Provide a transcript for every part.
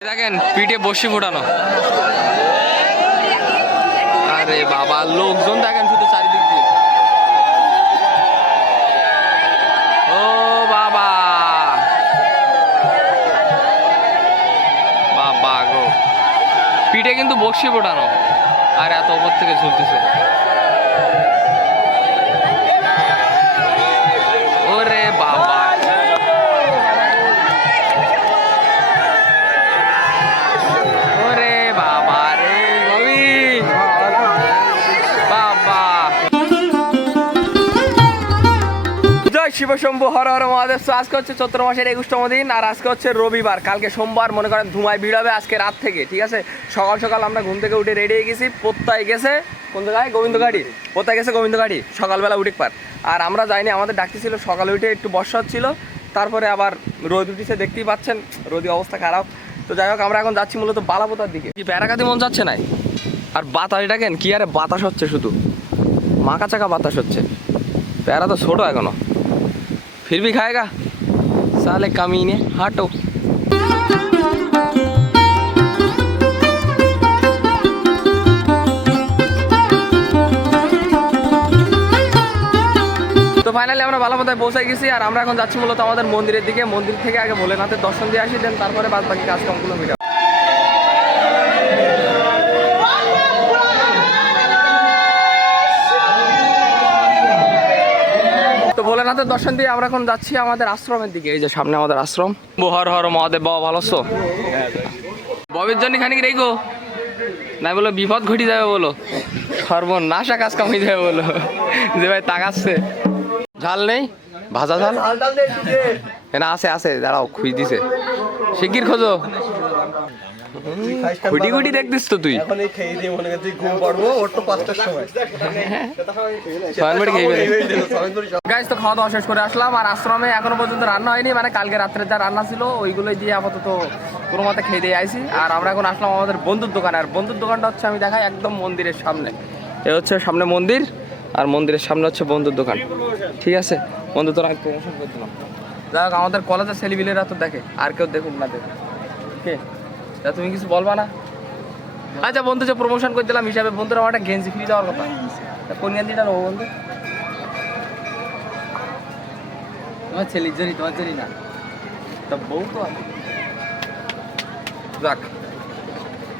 দেখেন পিঠে বসি ফোটানো। আরে বাবা, লোকজন দেখেন শুধু চারিদিক দিয়ে। ও বাবা, বাবা গো, পিঠে কিন্তু বসি ফোটানো আর এত উপর থেকে ঝুলতেছে। ওরে বাবা, ওরে বাবা রে রবি, বাবা জয় শিব শম্ভু, হর হর মহাদেব। আজকে হচ্ছে চৈত্র মাসের 21তম দিন আর আজকে হচ্ছে রবিবার। কালকে সোমবার, মনে করেন ধুমায় ভিড় হবে আজকে রাত থেকে, ঠিক আছে। সকাল সকাল আমরা ঘুম থেকে উঠে রেডি হয়ে গেছি। পোত্তায় গেছে কোন জায়গায়, গোবিন্দগাড়ি, পোত্তায় গেছে গোবিন্দগাড়ি সকালবেলা উঠে পার। আর আমরা যাইনি, আমাদের ডাকতে ছিল সকালে উঠে, একটু বর্ষা হচ্ছিল, তারপরে আবার রোদ উঠেছে, দেখতেই পাচ্ছেন রোদি অবস্থা খারাপ। তো যাই হোক, আমরা এখন যাচ্ছি মূলত বালাপোতার দিকে। কি প্যারাকাতি মন যাচ্ছে না, আর বাতাস দেখেন কি, আরে বাতাস হচ্ছে, শুধু মাকা চাকা বাতাস হচ্ছে। প্যারা তো ছোটো এখনো, फिर भी खाएगा साले कमीने, हाटो। তো ফাইনালি আমরা বালাপোতায় পৌঁছে গেছি আর আমরা এখন যাচ্ছি মূলত আমাদের মন্দিরের দিকে। মন্দির থেকে আগে ভোলেনাথের দর্শন দিয়ে আসি, দেন তারপরে বাদ বাকি কাজকামগুলো মিটাবো। তো ভোলেনাথের দর্শন দিয়ে আমরা এখন যাচ্ছি আমাদের আশ্রমের দিকে। এই যে সামনে আমাদের আশ্রম। হর হর মহাদেব। বাবা ভালো আছো? ববের জন্য খানিক রেখো, না বলো বিপদ ঘটি যাবে, বলো সর্বনাশা কাজ কামাই যাবে, বলো যে ভাই তাকাচ্ছে। ঝাল নেই, ভাজা ঝাল না আছে, আছে দাঁড়াও, খুঁজ দিছে, শিগগির খোঁজো। খুঁটি খুঁটি দেখতিস তো তুই, গাইস। তো খাওয়া দাওয়া শেষ করে আসলাম আর আশ্রমে এখনো পর্যন্ত রান্না হয়নি, মানে কালকে রাত্রে যা রান্না ছিল ওইগুলোই দিয়ে আপাতত কোনো মতে খেয়ে দিয়ে আইসি। আর আমরা এখন আসলাম আমাদের বন্ধুর দোকানে। আর বন্ধুর দোকানটা হচ্ছে, আমি দেখাই, একদম মন্দিরের সামনে। এ হচ্ছে সামনে মন্দির আর মন্দিরের সামনে হচ্ছে বন্ধুর দোকান, ঠিক আছে। বন্ধু তোরা প্রমোশন করে দিলাম। যাই হোক, আমাদের কলেজের ছেলেপিলেরা তো দেখে, আর কেউ দেখুক না দেখে, কে তা তুমি কিছু বলবা না? আচ্ছা বন্ধু, যে প্রমোশন করে দিলাম হিসাবে, বন্ধুরা আমার একটা গেঞ্জি ফ্রি দেওয়ার কথা। কোন গেঞ্জিটা নেবো বন্ধু? তোমার ছেলের জন্য, তোমার জন্য না, তা বউ তো আছে। যাক,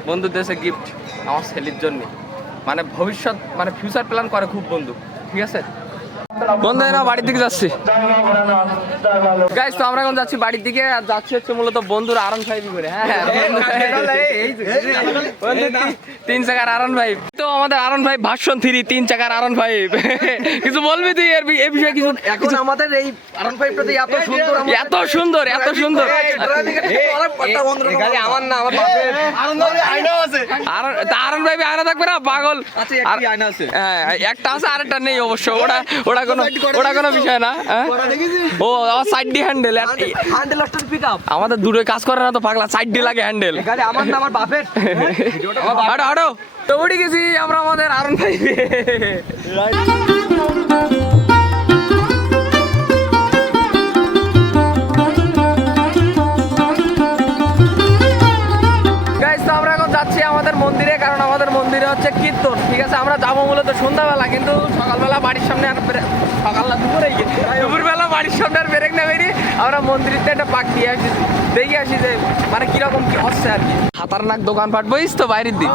বন্ধুর দেশে গিফট আমার ছেলের জন্য, মানে ভবিষ্যৎ, মানে ফিউচার প্ল্যান করে খুব বন্ধু, ঠিক আছে। বন্ধু না, বাড়ির দিকে যাচ্ছি গাইস। তো আমরা এখন যাচ্ছি বাড়ির দিকে আর যাচ্ছি হচ্ছে মূলত বন্ধুর আরন ফাইভ করে। হ্যাঁ, 3 চাকার আরন ফাইভ। তো আমাদের আরন ফাইভ ভার্সন 3, 3 চাকার আরন ফাইভ। কিছু বলবি তুই এর বিষয়ে? কিছু এখন আমাদের এই আরন ফাইভটা এত সুন্দর, এত সুন্দর, এত সুন্দর। আমার না, আমার বাপের আয়না আছে। আরন ফাইভ আয়না থাকবে না পাগল? আয়না আছে, হ্যাঁ একটা আছে, আরেকটা নেই অবশ্য। ওটা কোনো বিষয় না। ও আমার সাইড ডি হ্যান্ডেল, পিকআপ আমাদের দূরে কাজ করে না তো পাগলা, সাইড ডি লাগে হ্যান্ডেল। গাড়ি আমার না, আমার বাপের। হাঁটো হাঁটো। তো উঠে গেছি আমরা আমাদের আরন ফাইভে। যাচ্ছি আমাদের মন্দিরে, কারণ আমাদের মন্দিরে হচ্ছে কীর্তন, ঠিক আছে। আমরা যাবো মূলত সন্ধ্যাবেলা, কিন্তু সকালবেলা বাড়ির সামনে আর সকালবেলা দুপুরবেলা বাড়ির সামনে আর বেরেক না বেরিয়ে আমরা মন্দিরটা একটা পাক দিয়ে আসি, দেখে আসি যে মানে কিরকম কি হচ্ছে আর কি। খাতারনাক দোকান পাট বইস তো বাইরের দিক,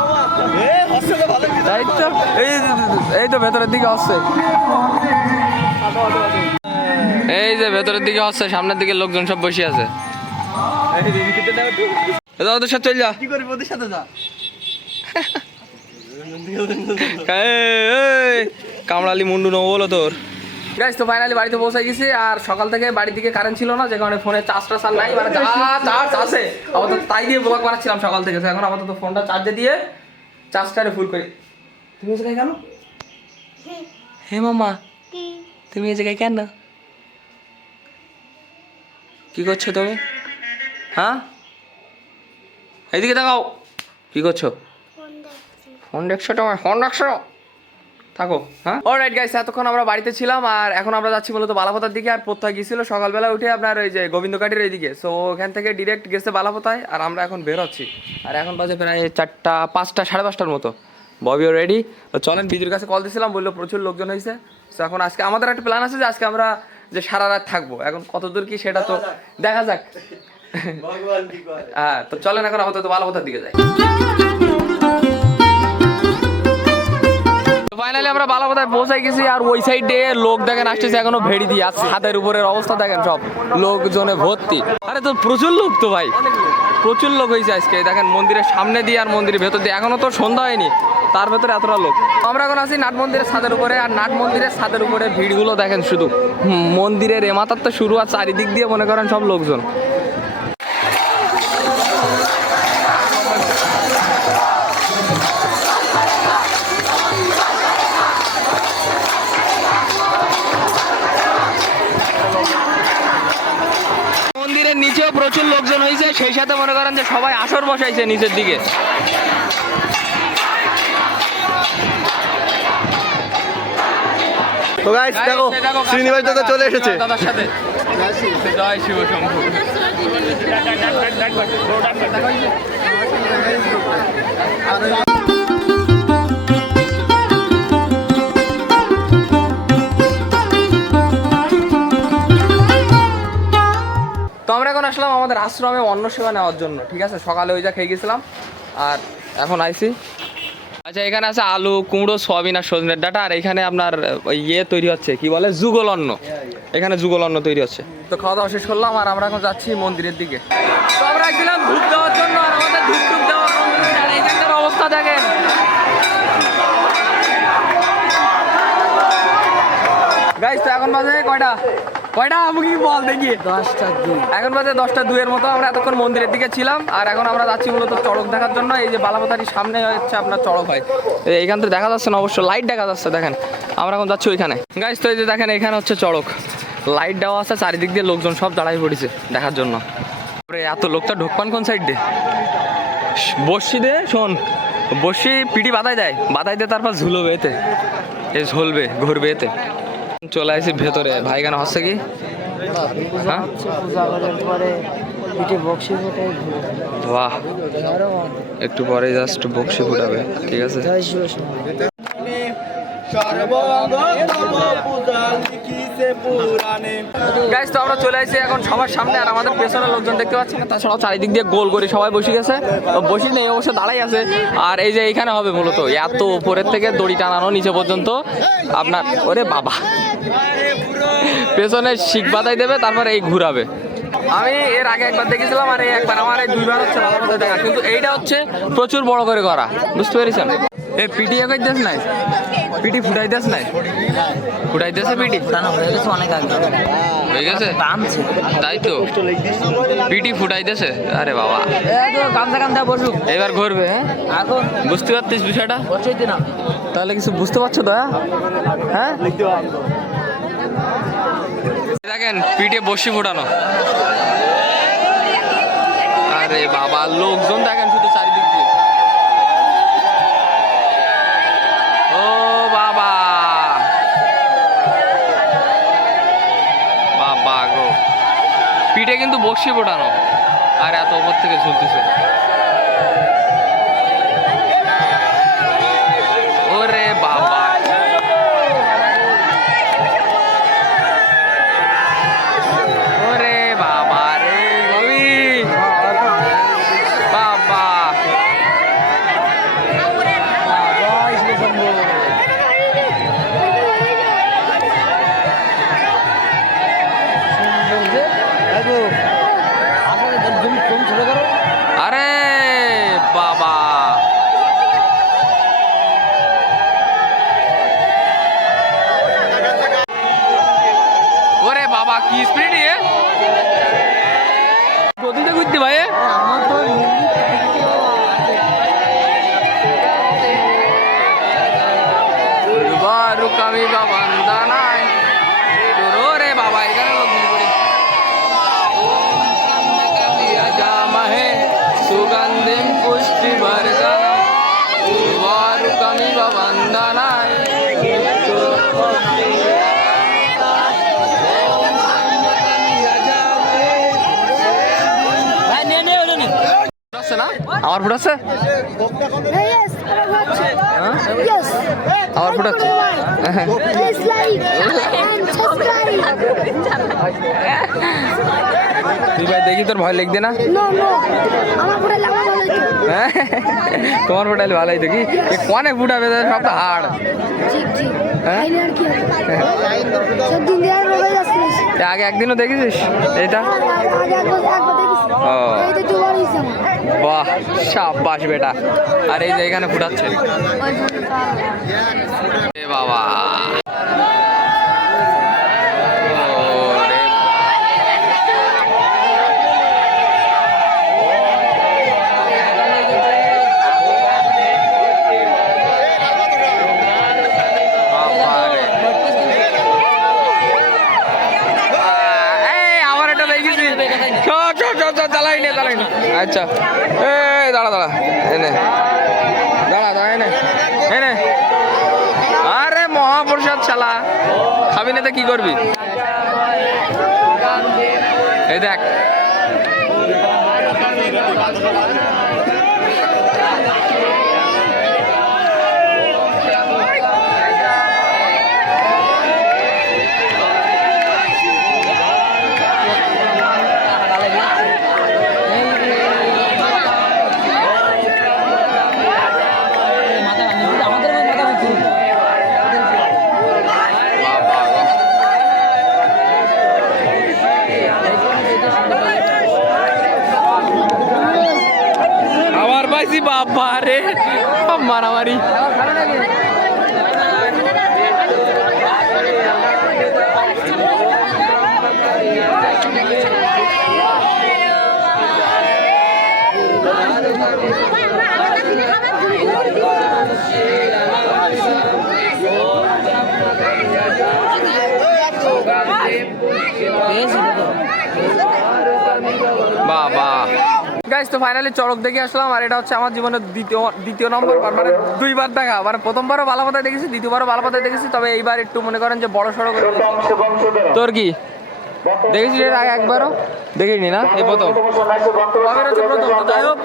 তাই তো এই তো ভেতরের দিকে হচ্ছে, এই যে ভেতরের দিকে হচ্ছে, সামনের দিকে লোকজন সব বসে আছে। ওদের সাথে চল যা, কি করবি ওদের সাথে যা। কামড়ালি মুন্ডু নেবো বলো তোর। গাইস তো ফাইনালি বাড়িতে পৌঁছে গেছি আর সকাল থেকে বাড়ির দিকে কারেন্ট ছিল না, যে কারণে ফোনে চার্জটা সার নাই, মানে যা চার্জ আছে আপাতত তাই দিয়ে ব্লগ বানাচ্ছিলাম সকাল থেকে। তো এখন আপাতত ফোনটা চার্জে দিয়ে চার্জটারে ফুল করি। তুমি এই জায়গায় কেন? হে মামা, তুমি এই জায়গায় কেন? কি করছো তুমি? হ্যাঁ, এইদিকে দেখাও, কি করছো? ফোন দেখছো তোমার? ফোন দেখছো? থাকো। হ্যাঁ, অলরাইট গাইস, এতক্ষণ আমরা বাড়িতে ছিলাম আর এখন আমরা যাচ্ছি মূলত বালাপোতার দিকে। আর প্রত্যয় গিয়েছিল সকালবেলা উঠে আপনার ওই যে গোবিন্দকাটির এইদিকে, সো ওখান থেকে ডিরেক্ট গেছে বালাপোতায়। আর আমরা এখন বেরোচ্ছি, আর এখন বাজে প্রায় 4টা 5টা 5:30টার মতো। ববিও রেডি, তো চলেন। বিজুর কাছে কল দিয়েছিলাম, বললো প্রচুর লোকজন হয়েছে। তো এখন আজকে আমাদের একটা প্ল্যান আছে যে আজকে আমরা যে সারা রাত থাকবো। এখন কতদূর কি সেটা তো দেখা যাক। হ্যাঁ, তো চলেন এখন আপাতত বালাপোতার দিকে যাই। ফাইনালি আমরা বালাপোতায় পৌঁছাই গেছি। আর ওই সাইডে লোক দেখেন আসতেছে এখনো ভেড়ি দিয়ে। আর ছাদের উপরের অবস্থা দেখেন, সব লোকজনে ভর্তি। আরে তো প্রচুর লোক তো ভাই, প্রচুর লোক হয়েছে আজকে। দেখেন মন্দিরের সামনে দিয়ে আর মন্দিরের ভেতর দিয়ে, এখনো তো সন্ধ্যা হয়নি, তার ভেতরে এতটা লোক। আমরা এখন আছি নাট মন্দিরের ছাদের উপরে। আর নাট মন্দিরের ছাদের উপরে ভিড়গুলো দেখেন, শুধু মন্দিরের এমাতার তো শুরু, আর চারিদিক দিয়ে মনে করেন সব লোকজন। মন্দিরের নিচেও প্রচুর লোকজন হয়েছে, সেই সাথে মনে করেন যে সবাই আসর বসাইছে নিচের দিকে। তো গাইস দেখো শ্রীনিবাস দাদা চলে এসেছে দাদার সাথে। জয় শিব শম্ভু। তো আমরা এখন আসলাম আমাদের আশ্রমে অন্ন সেবা নেওয়ার জন্য, ঠিক আছে। সকালে ওই যা খেয়ে গেছিলাম আর এখন আইছি। আচ্ছা, এখানে আছে আলু, কুমড়ো, সয়াবিন আর সজনের ডাঁটা। আর এখানে আপনার ইয়ে তৈরি হচ্ছে, কি বলে, যুগল অন্ন। এখানে যুগল অন্ন তৈরি হচ্ছে। তো খাওয়া দাওয়া শেষ করলাম আর আমরা এখন যাচ্ছি মন্দিরের দিকে। তো আমরা গেলাম ধূপ দেওয়ার জন্য, আর আমাদের ধূপ টুপ দেওয়া কমপ্লিট। আর এখানকার অবস্থা দেখেন, গাইস। তো এখন বাজে কয়টা আমি কি বল দেখি 10টা 2। এখন বাজে 10টা 2-এর মতো। আমরা এতক্ষণ মন্দিরের দিকে ছিলাম আর এখন আমরা যাচ্ছি মূলত চড়ক দেখার জন্য। এই যে বালাপোতারির সামনে হচ্ছে আপনার চড়ক হয়, এইখান থেকে দেখা যাচ্ছে না অবশ্য, লাইট দেখা যাচ্ছে দেখেন। আমরা এখন যাচ্ছি ওইখানে গাইস। তো এই যে দেখেন এখানে হচ্ছে চড়ক, লাইট দেওয়া আছে, চারিদিক দিয়ে লোকজন সব দাঁড়াই পড়েছে দেখার জন্য। এত লোকটা ঢোকপান কোন সাইড দিয়ে বসি দে, শোন, বসি পিটি বাধাই দেয়, তারপর ঝুলবে এতে, এ ঝুলবে ঘুরবে এতে। চলে আসি ভেতরে। ভাই কেন হচ্ছে কি? হ্যাঁ, বাহ, একটু পরে জাস্ট বক্সি ফুটাবে, ঠিক আছে। গাইস, তো আমরা চলে আসছি এখন সবার সামনে। আর আমাদের পেছনে লোকজন দেখতে পাচ্ছি না, তাছাড়াও চারিদিক দিয়ে গোল করে সবাই বসে গেছে। বসি নেই অবশ্য, দাঁড়াই আছে। আর এই যে এইখানে হবে মূলত এত উপরের থেকে দড়ি টানানো নিচে পর্যন্ত আপনার। ওরে বাবা, পেছনে শিক বাধাই দেবে, তারপর এই ঘুরাবে। আমি এর আগে একবার দেখেছিলাম, আর এই একবার, আমার এই 2বার হচ্ছে বালাপোতায় দেখা। কিন্তু এইটা হচ্ছে প্রচুর বড় করে করা, বুঝতে পেরেছেন? এ পিটি এক দেশ নাই, পিটি ফুটাই দেশ নাই, ফুটাই দেশে পিটি অনেক আগে হয়ে গেছে, তাই তো পিটি ফুটাই দেশে। আরে বাবা, এবার ঘুরবে। হ্যাঁ, বুঝতে পারছিস বিষয়টা? তাহলে কিছু বুঝতে পারছো দয়া? হ্যাঁ, দেখেন পিঠে বসি ফুটানো। আরে বাবা, লোকজন দেখেন শুধু চারিদিক দিয়ে। ও বাবা, বাবা গো, পিঠে কিন্তু বসি ফোটানো আর এত উপর থেকে ঝুলতেছে। ওরে বাবা, ওরে বাবা রে রবি, বাবা আরে বাবা, ওরে বাবা, কি স্পিড এ গতিতে ঘুরতে ভাই। রুকামি বাবা দানায় রে বাবা, এখানে লোক সুগন্ধিম পুষ্টি বর্ধনা রুকামি বাবা দানায় আমার ফুটাচ্ছে Yes, yes. আমার ফুটাচ্ছে Please like and subscribe. তুই ভাই দেখি তোর ভয় লাগবে না No, no. আমার পুরো লাগা ভালো তো। হ্যাঁ? তোমার ফুটাইলে ভালোই তো কি কনে ফুটাবে সব তো হাড় ঠিক ঠিক। হ্যাঁ? এই আর কি হবে? সব দিন দিয়ে রোগে যাচ্ছে। আগে একদিনও দেখেছিস এইটা আগে একবার দেখিস। ও। এই তো দুবার হইছে আমার। বাহ সাবাস বেটা আর এই যে এখানে ফুটাচ্ছে ওই জন্য তো এ বাবা ওরে। বাবারে। এই, আমার এটা দেখেছি চালাই নে আচ্ছা এই দাঁড়া এনে দাঁড়া এনে আরে মহাপ্রসাদ শালা খাবি না তো কি করবি এই দেখ আবার পাইছি বাবা রে মারামারি বাবা গাইস তো ফাইনালি চড়ক দেখে আসলাম আর এটা হচ্ছে আমার জীবনের দ্বিতীয় নম্বর মানে দুইবার দেখা মানে প্রথমবারও বালাপাতায় দেখেছি দ্বিতীয়বারও বালাপাতায় দেখেছি তবে এইবার একটু মনে করেন যে বড় সড়ো করে তোর কি দেখেছিস এর আগে একবারও দেখিনি না এই প্রথম যাই হোক